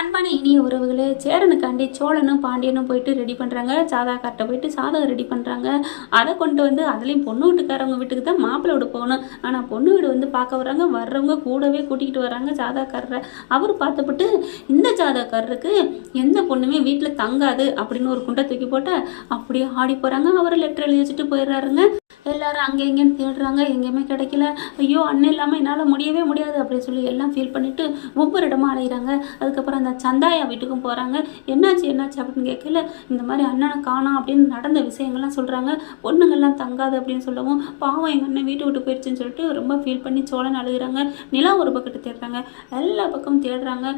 அன்பான இனிய உறவுகளே, சேரனுக்காண்டி சோழனும் பாண்டியனும் போயிட்டு ரெடி பண்ணுறாங்க. சாதகக்கார்ட்ட போயிட்டு சாதகம் ரெடி பண்ணுறாங்க. அதை கொண்டு வந்து அதுலேயும் பொண்ணு வீட்டுக்காரவங்க வீட்டுக்கு தான் மாப்பிள்ளை விட போகணும். ஆனால் பொண்ணு வீடு வந்து பார்க்க வர்றாங்க. வர்றவங்க கூடவே கூட்டிகிட்டு வராங்க ஜாதகக்காரரை. அவர் பார்த்துப்பட்டு இந்த ஜாதகக்காரருக்கு எந்த பொண்ணுமே வீட்டில் தங்காது அப்படின்னு ஒரு குண்டை தூக்கி போட்டு அப்படியே ஆடி போகிறாங்க. அவர் லெட்டர் எழுதி வச்சுட்டு போயிடுறாருங்க. எல்லாரும் அங்கே எங்கேன்னு தேடுறாங்க, எங்கேயுமே கிடைக்கல. ஐயோ, அண்ணன் இல்லாமல் என்னால் முடியவே முடியாது அப்படின்னு சொல்லி எல்லாம் ஃபீல் பண்ணிவிட்டு ஒவ்வொரு இடமா அலைகிறாங்க. அதுக்கப்புறம் அந்த சந்தாயா வீட்டுக்கும் போகிறாங்க. என்னாச்சு அப்படின்னு கேட்கல. இந்த மாதிரி அண்ணனை காணோம் அப்படின்னு நடந்த விஷயங்கள்லாம் சொல்கிறாங்க. பொண்ணுங்கள்லாம் தங்காது அப்படின்னு சொல்லவும் பாவம் எங்கள் அண்ணன் வீட்டை விட்டு போயிடுச்சுன்னு சொல்லிட்டு ரொம்ப ஃபீல் பண்ணி சோழன் அழுகிறாங்க. நிலா ஒரு பக்கத்து தேடுறாங்க, எல்லா பக்கமும் தேடுறாங்க.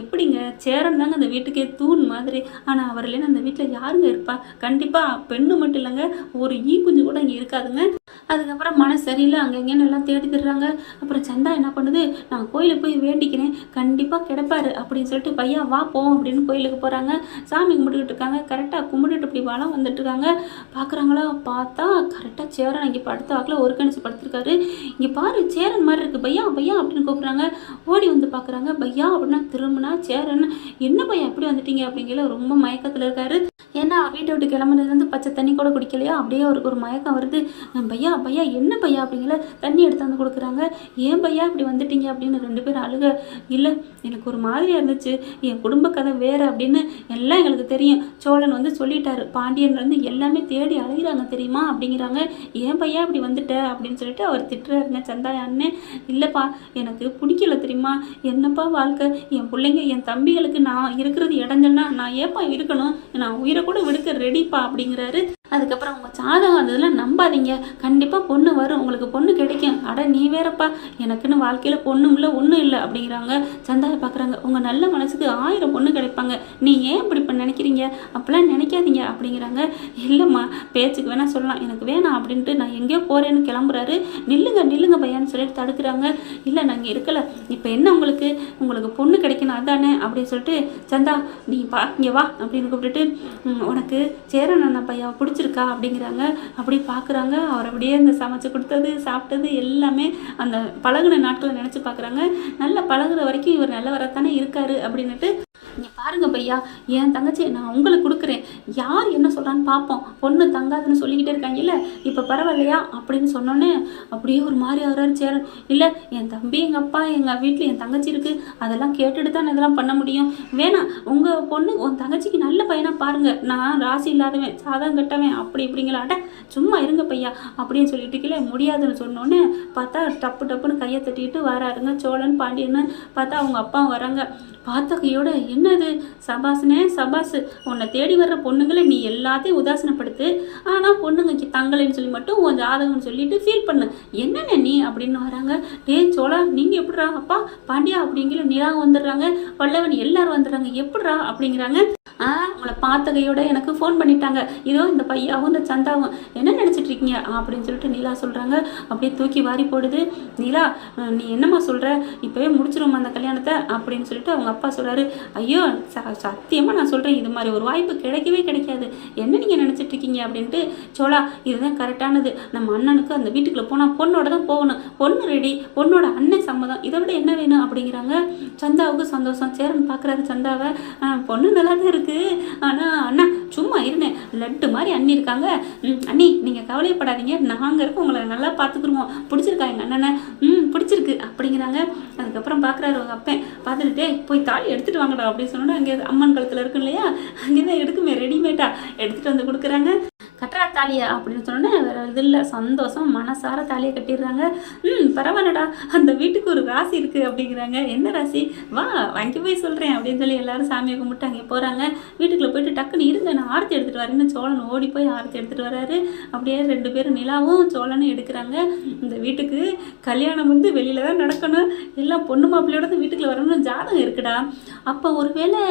எப்படிங்க, சேரன் தாங்க அந்த வீட்டுக்கே தூண் மாதிரி. ஆனால் அவர் இல்லைன்னு அந்த வீட்டில் யாருங்க இருப்பா? கண்டிப்பாக பெண்ணு மட்டும் இல்லைங்க, ஒரு ஈ குஞ்சு கூட இங்கே இருக்காதுங்க. அதுக்கப்புறம் மனசு சரியில்லை, அங்கே எங்கேன்னு எல்லாம் தேடி தர்றாங்க. அப்புறம் சந்தா என்ன பண்ணுது, நான் கோயிலுக்கு போய் வேண்டிக்கிறேன், கண்டிப்பாக கிடைப்பாரு அப்படின்னு சொல்லிட்டு பையா வா போவோம் அப்படின்னு கோயிலுக்கு போகிறாங்க. சாமி கும்பிட்டுக்கிட்டு இருக்காங்க. கரெக்டாக கும்பிட்டுட்டு இப்படி வளம் வந்துட்டு இருக்காங்க. பார்க்குறாங்களா, பார்த்தா கரெக்டாக சேரன் இங்கே படுத்த வாக்கில் ஒரு கணிச்சு படுத்துருக்காரு. இங்கே பாரு, சேரன் மாதிரி இருக்குது, பையா பையா அப்படின்னு கூப்பிட்றாங்க. ஓடி வந்து பார்க்குறாங்க. பையா அப்படின்னா திரும்பினா சேரன். என்ன பையா எப்படி வந்துட்டீங்க அப்படிங்கிற ரொம்ப மயக்கத்தில் இருக்காரு. ஏன்னா வீட்டை விட்டு கிளம்புனதுலேருந்து பச்சை தண்ணி கூட குடிக்கலையா, அப்படியே அவருக்கு ஒரு மயக்கம் வருது. பையா பையா என்ன பையா அப்படிங்கிற தண்ணி எடுத்து வந்து கொடுக்குறாங்க. ஏன் பையா இப்படி வந்துட்டீங்க அப்படின்னு ரெண்டு பேரும் அழுக. இல்லை, எனக்கு ஒரு மாதிரியாக இருந்துச்சு, என் குடும்ப கதை வேறு அப்படின்னு எல்லாம் எங்களுக்கு தெரியும். சோழன் வந்து சொல்லிட்டாரு, பாண்டியன் வந்து எல்லாமே தேடி அழைகிறாங்க தெரியுமா அப்படிங்கிறாங்க. ஏன் பையா இப்படி வந்துட்ட அப்படின்னு சொல்லிட்டு அவர் திட்டுறாருங்க சந்தாயா அண்ணன். இல்லைப்பா, எனக்கு பிடிக்கல தெரியுமா, என்னப்பா வாழ்க்கை, என் பிள்ளைங்க என் தம்பிகளுக்கு நான் இருக்கிறது இடைஞ்சல்னா நான் ஏப்பா இருக்கணும், நான் உயிரை கூட விடுக்க ரெடிப்பா அப்படிங்கிறாரு. அதுக்கப்புறம் அவங்க சாதகம் அதெல்லாம் நம்பாதீங்க, கண்டிப்பாக பொண்ணு வரும், உங்களுக்கு பொண்ணு கிடைக்கும். அட நீ வேறப்பா, எனக்குன்னு வாழ்க்கையில் பொண்ணும் இல்லை ஒன்றும் இல்லை அப்படிங்கிறாங்க. சந்தாவை பார்க்குறாங்க. உங்கள் நல்ல மனசுக்கு 1000 பொண்ணு கிடைப்பாங்க, நீ ஏன் இப்படி நினைக்கிறீங்க, அப்படிலாம் நினைக்காதீங்க அப்படிங்கிறாங்க. இல்லைம்மா, பேச்சுக்கு வேணால் சொல்லலாம், எனக்கு வேணாம் அப்படின்ட்டு நான் எங்கேயோ போகிறேன்னு கிளம்புறாரு. நில்லுங்க நில்லுங்க பையான்னு சொல்லிட்டு தடுக்கிறாங்க. இல்லை, நாங்கள் இருக்கலை, இப்போ என்ன உங்களுக்கு பொண்ணு கிடைக்கணும் அதானே அப்படின்னு சொல்லிட்டு, சந்தா நீ இங்கே வா அப்படின்னு கூப்பிட்டுட்டு, உனக்கு சேரன் அண்ணா பையா பிடிச்சிருக்கா அப்படிங்கிறாங்க. அப்படி பார்க்குறாங்க. அவர் அப்படியே இந்த சமைச்சு கொடுத்தது சாப்பிட்டது எல்லாமே அந்த பழகுன நாட்களை நினச்சி பார்க்குறாங்க. நல்லா பழகுற வரைக்கும் இவர் நல்லவராகத்தானே இருக்காரு அப்படின்னுட்டு, இங்கே பாருங்க பையா, என் தங்கச்சி நான் உங்களுக்கு கொடுக்குறேன், யார் என்ன சொல்கிறான்னு பார்ப்போம், பொண்ணு தங்காதுன்னு சொல்லிக்கிட்டே இருக்காங்கல்ல, இப்போ பரவாயில்லையா அப்படின்னு சொன்னோன்னே அப்படியே ஒரு மாதிரி ஆகிறாரு சேரன். இல்லை, என் தம்பி எங்கள் அப்பா எங்கள் வீட்டில் என் தங்கச்சி இருக்குது, அதெல்லாம் கேட்டுட்டு தான் இதெல்லாம் பண்ண முடியும். வேணாம், உங்கள் பொண்ணு உன் தங்கச்சிக்கு நல்ல பையனாக பாருங்கள், நான் ராசி இல்லாதவன் சாதம் கட்டவன் அப்படி இப்படிங்களாட்ட சும்மா இருங்க பையா அப்படின்னு சொல்லிட்டு கீழே முடியாதுன்னு சொன்னோன்னே பார்த்தா டப்பு டப்புன்னு கையை தட்டிட்டு வராருங்க சோழன் பாண்டியன்னு. பார்த்தா அவங்க அப்பா வராங்க. பார்த்த கையோட, என்னது சபாஸ்னே சபாஸ், உன்னை தேடி வர்ற பொண்ணுங்களை நீ எல்லாத்தையும் உதாசனப்படுத்து, ஆனால் பொண்ணுங்க தங்கலைன்னு சொல்லி மட்டும் உன் ஜாதகம்னு சொல்லிட்டு ஃபீல் பண்ணு, என்னென்ன நீ அப்படின்னு வராங்க. டே சோழா, நீங்கள் எப்படிரா, அப்பா பாண்டியா அப்படிங்கிற நிலாவும் வந்துடுறாங்க, பல்லவன் எல்லாரும் வந்துடுறாங்க, எப்படிரா அப்படிங்கிறாங்க. உங்களை பார்த்த கையோட எனக்கு ஃபோன் பண்ணிட்டாங்க, இதோ இந்த பையாவும் இந்த சந்தாவும், என்ன நினச்சிட்டு இருக்கீங்க அப்படின்னு சொல்லிட்டு நிலா சொல்கிறாங்க. அப்படியே தூக்கி வாரி போடுது. நிலா, நீ என்னம்மா சொல்கிற, இப்போவே முடிச்சிருவோம் அந்த கல்யாணத்தை அப்படின்னு சொல்லிட்டு அவங்க அப்பா சொல்கிறாரு. ஐயோ சத்தியமாக நான் சொல்கிறேன், இது மாதிரி ஒரு வாய்ப்பு கிடைக்கவே கிடைக்காது, என்ன நீங்கள் நினச்சிட்டு இருக்கீங்க அப்படின்ட்டு. சோழா, இதுதான் கரெக்டானது, நம்ம அண்ணனுக்கு அந்த வீட்டுக்குள்ளே போனால் பொண்ணோட தான் போகணும், பொண்ணு ரெடி, பொண்ணோட அண்ணன் சம்மதம், இதை விட என்ன வேணும் அப்படிங்கிறாங்க. சந்தாவுக்கு சந்தோஷம். சேரன் பார்க்குறாரு சந்தாவை. பொண்ணு நல்லா தான் இருக்குது, ஆனால் அண்ணா சும்மா இருந்தேன், லட்டு மாதிரி அண்ணி இருக்காங்க, அண்ணி நீங்கள் கவலையப்படாதீங்க, நாங்கள் இருக்கோம், உங்களை நல்லா பார்த்துக்குருவோம், பிடிச்சிருக்கா எங்கள் அண்ணனை, பிடிச்சிருக்கு அப்படிங்கிறாங்க. அதுக்கப்புறம் பார்க்குறாரு உங்கள் அப்பன். பார்த்துட்டு போய் தாலி எடுத்துகிட்டு வாங்கடா அப்படின்னு சொன்னோன்னா, அங்கே அம்மன் கழுத்தில் இருக்கு இல்லையா, அங்கே தான் எடுக்குமே ரெடிமேடாக எடுத்துகிட்டு வந்து கொடுக்குறாங்க. கட்டுறா தாலியை அப்படின்னு சொன்னோன்னே வேறு இது இல்லை, சந்தோஷம், மனசார தாலியை கட்டிடுறாங்க. பரவாயில்லடா, அந்த வீட்டுக்கு ஒரு ராசி இருக்குது அப்படிங்கிறாங்க. என்ன ராசி, வா வாங்கி போய் சொல்கிறேன் அப்படின்னு சொல்லி எல்லாரும் சாமியை கும்பிட்டு அங்கே போகிறாங்க. வீட்டுக்குள்ளே போயிட்டு டக்குன்னு இருங்க நான் ஆரத்தி எடுத்துகிட்டு வரேன்னு சோழன் ஓடி போய் ஆரத்தி எடுத்துகிட்டு வர்றாரு. அப்படியே ரெண்டு பேரும் நிலாவும் சோழனும் எடுக்கிறாங்க. இந்த வீட்டுக்கு கல்யாணம் வந்து வெளியில் தான் நடக்கணும், எல்லாம் பொண்ணு மாப்பிள்ளையோட தான் வீட்டுக்குள்ளே வரணும்னு ஜாதகம் இருக்குடா, அப்போ ஒரு வேளை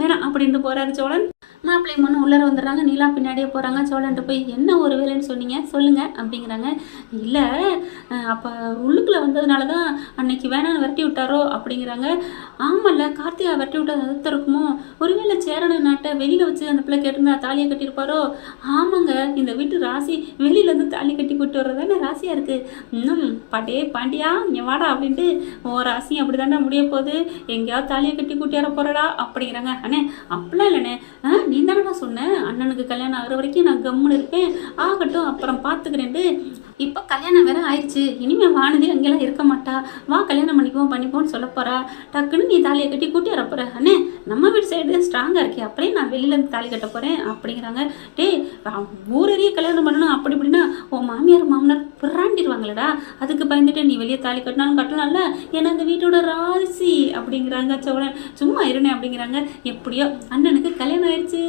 வேணாம் அப்படின்ட்டு போகிறாரு சோழன். மாப்பிள்ளை பொண்ணு உள்ளர வந்துடுறாங்க. நீலா பின்னாடியே போகிறாங்க. சோழன்ட்ட போய் என்ன ஒரு வேலைன்னு சொன்னீங்க சொல்லுங்கள் அப்படிங்கிறாங்க. இல்லை அப்போ உள்ளுக்குள்ளே வந்ததுனால தான் அன்னைக்கு வேணான்னு விரட்டி விட்டாரோ அப்படிங்கிறாங்க. ஆமாம்ல கார்த்திகா விரட்டி விட்டது அது இருக்குமோ, ஒருவேளை சேரன நாட்டை வெளியில் வச்சு அந்த பிள்ளை கேட்டிருந்தா தாலியை கட்டியிருப்பாரோ. ஆமாங்க இந்த வீட்டு ராசி வெளியிலேருந்து தாலி கட்டி கூட்டு வர்றதானே ராசியாக இருக்குது. இன்னும் பாண்டியா இங்கே வாடா அப்படின்ட்டு ஓ ராசி அப்படி தானே முடிய போகுது, எங்கேயாவது தாலியை கட்டி கூட்டி வர போகிறடா அப்படிங்கிறாங்க. அண்ணே அப்படிலாம் இல்லைண்ணே, நீ தானே சொன்னேன் அண்ணனுக்கு கல்யாணம் ஆகிற வரைக்கும் நான் கம்முன்னு இருப்பேன், ஆகட்டும் அப்புறம் பார்த்துக்கிறேன்ட்டு. இப்போ கல்யாணம் வேற ஆயிடுச்சு, இனிமேல் வானதி அங்கெல்லாம் இருக்க மாட்டா, வா கல்யாணம் பண்ணிப்போன்னு சொல்ல போறா, டக்குன்னு நீ தாலியை கட்டி கூட்டி வரப்போற. அண்ணே நம்ம வீட்டு சைடு ஸ்ட்ராங்காக இருக்கே, அப்படியே நான் வெளியிலேருந்து தாலி கட்ட போகிறேன் அப்படிங்கிறாங்க. டேய் ஊரறிய கல்யாணம் பண்ணணும் அப்படி இப்படின்னா உன் மாமியார் மாமனார் பிராண்டிடுவாங்களடா, அதுக்கு பயந்துட்டு நீ வெளியே தாலி கட்டினாலும் கட்டலாம்ல, ஏன்னா அந்த வீட்டோட ராசி அப்படிங்கிறாங்க. சோழன் சும்மா இருனே அப்படிங்கிறாங்க. எப்படியோ அண்ணனுக்கு கல்யாணம் ஆயிடுச்சு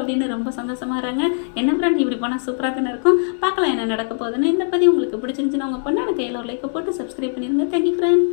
அப்படின்னு ரொம்ப சந்தோஷமா இருக்காங்க. என்ன ஃப்ரெண்ட் இப்படி போனால் சூப்பராக தானே இருக்கும். பார்க்கலாம் என்ன நடக்க போகுதுன்னு. இந்த பதிவு உங்களுக்கு பிடிச்சிருந்துச்சுன்னா உங்கள் பொண்ணான கையில் ஒரு லைக்கை போட்டு சப்ஸ்கிரைப் பண்ணிடுங்க. Thank you friend.